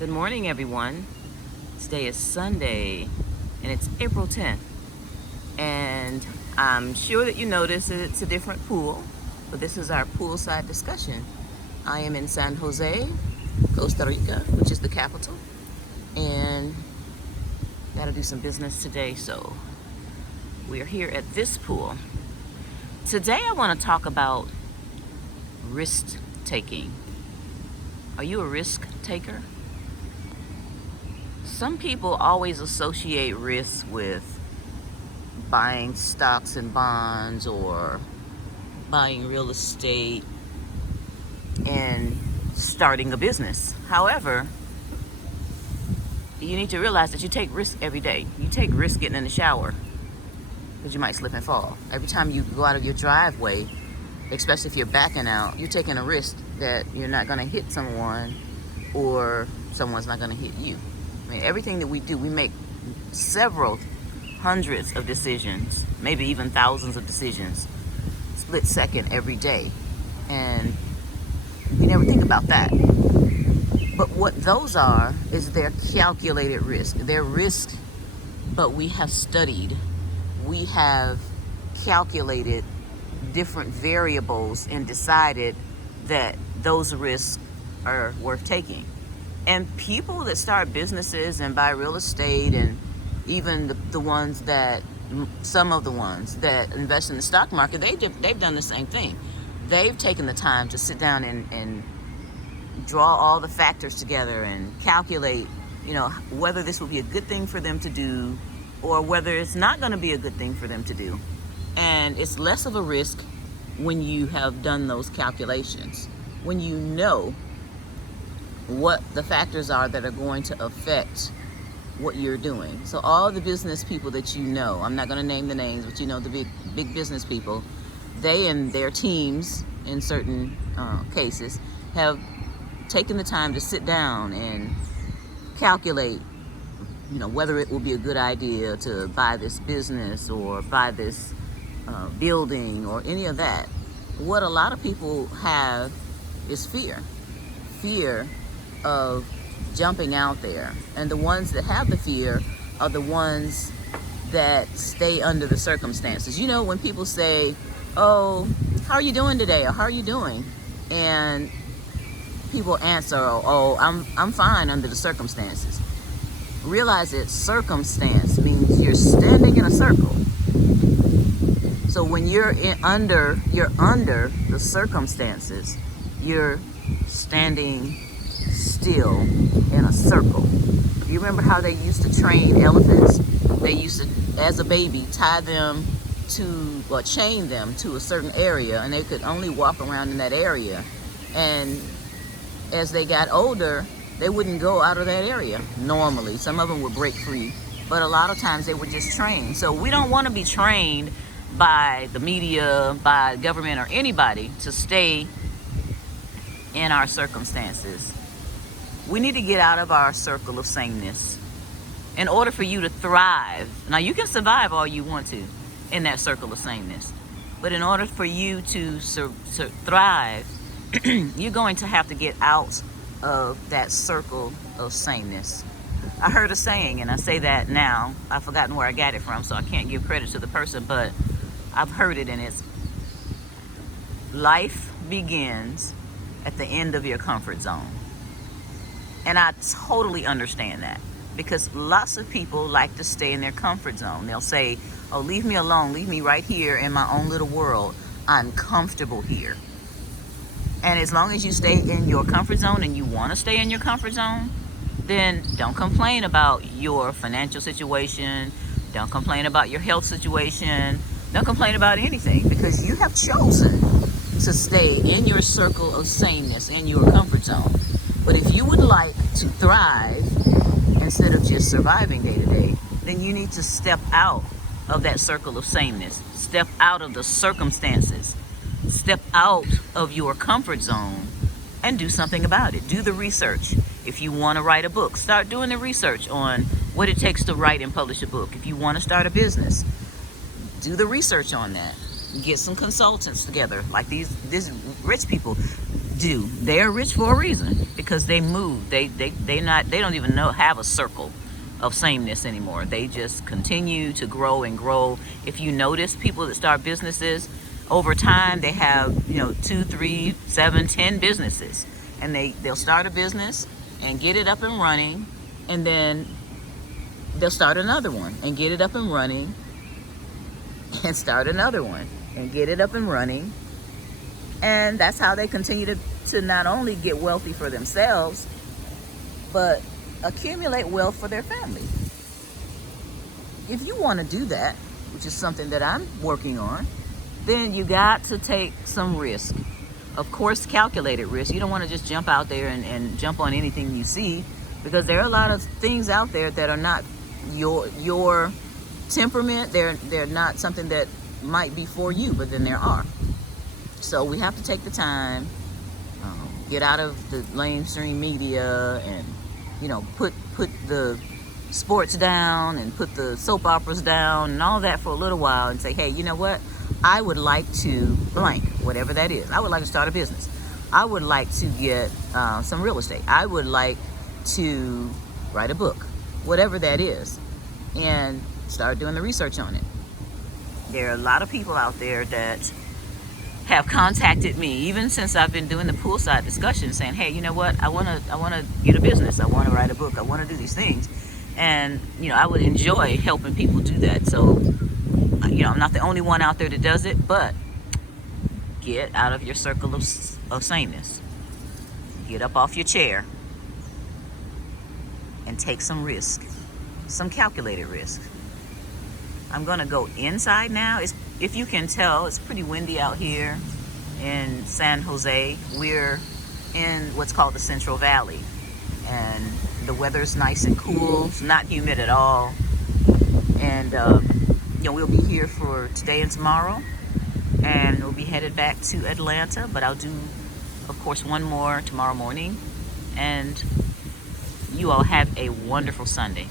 Good morning, everyone. Today is Sunday, and it's April 10th. And I'm sure that you noticed that it's a different pool, but this is our poolside discussion. I am in San Jose, Costa Rica, which is the capital, and got to do some business today, so we are here at this pool. Today I want to talk about risk taking. Are you a risk taker? Some people always associate risk with buying stocks and bonds or buying real estate and starting a business. However, you need to realize that you take risk every day. You take risk getting in the shower because you might slip and fall. Every time you go out of your driveway, especially if you're backing out, you're taking a risk that you're not going to hit someone or someone's not going to hit you. I mean, everything that we do, we make several hundreds of decisions, maybe even thousands of decisions, split second every day. And we never think about that. But what those are is their calculated risk. They're risk, but we have studied. We have calculated different variables and decided that those risks are worth taking. And people that start businesses and buy real estate, and even some of the ones that invest in the stock market, they've done the same thing. They've taken the time to sit down and draw all the factors together and calculate, whether this will be a good thing for them to do or whether it's not going to be a good thing for them to do. And it's less of a risk when you have done those calculations, when you know what the factors are that are going to affect what you're doing. So all the business people that you know, I'm not going to name the names, but the big business people, they and their teams in certain cases have taken the time to sit down and calculate, whether it will be a good idea to buy this business or buy this building or any of that. What a lot of people have is fear of jumping out there. And the ones that have the fear are the ones that stay under the circumstances. When people say, "Oh, how are you doing today?" or "How are you doing?" and people answer, "Oh, I'm fine under the circumstances." Realize that circumstance means you're standing in a circle. So when you're under the circumstances, you're standing still in a circle. You remember how they used to train elephants? They used to, as a baby, chain them to a certain area, and they could only walk around in that area. And as they got older, they wouldn't go out of that area normally. Some of them would break free, but a lot of times they were just trained. So we don't want to be trained by the media, by government, or anybody to stay in our circumstances. We need to get out of our circle of sameness in order for you to thrive. Now, you can survive all you want to in that circle of sameness, but in order for you to thrive, you're going to have to get out of that circle of sameness. I heard a saying, and I say that now. I've forgotten where I got it from, so I can't give credit to the person, but I've heard it, and it's, life begins at the end of your comfort zone. And I totally understand that, because lots of people like to stay in their comfort zone. They'll say, "Oh, leave me alone. Leave me right here in my own little world. I'm comfortable here." And as long as you stay in your comfort zone and you want to stay in your comfort zone, then don't complain about your financial situation. Don't complain about your health situation. Don't complain about anything, because you have chosen to stay in your circle of sameness, in your comfort zone. But if you would like to thrive instead of just surviving day to day, then you need to step out of that circle of sameness. Step out of the circumstances. Step out of your comfort zone and do something about it. Do the research. If you want to write a book, start doing the research on what it takes to write and publish a book. If you want to start a business, do the research on that. Get some consultants together, like these rich people. do. They're rich for a reason because they move. They don't even have a circle of sameness anymore. They just continue to grow and grow. If you notice, people that start businesses over time, they have 2, 3, 7, 10 businesses, and they'll start a business and get it up and running, and then they'll start another one and get it up and running, and start another one and get it up and running. And that's how they continue to not only get wealthy for themselves, but accumulate wealth for their family. If you want to do that, which is something that I'm working on, then you got to take some risk. Of course, calculated risk. You don't want to just jump out there and jump on anything you see, because there are a lot of things out there that are not your temperament. They're not something that might be for you, but then there are. So we have to take the time, get out of the mainstream media, and put the sports down and put the soap operas down and all that for a little while, and say, hey, you know what? I would like to blank, whatever that is. I would like to start a business. I would like to get some real estate. I would like to write a book, whatever that is, and start doing the research on it. There are a lot of people out there that have contacted me, even since I've been doing the poolside discussion, saying, hey, you know what? I want to get a business. I want to write a book. I want to do these things. And, I would enjoy helping people do that. So, I'm not the only one out there that does it, but get out of your circle of sameness. Get up off your chair and take some risk, some calculated risk. I'm going to go inside now. If you can tell, it's pretty windy out here in San Jose. We're in what's called the Central Valley, and the weather's nice and cool. It's not humid at all. And we'll be here for today and tomorrow, and we'll be headed back to Atlanta, but I'll do, of course, one more tomorrow morning. And you all have a wonderful Sunday.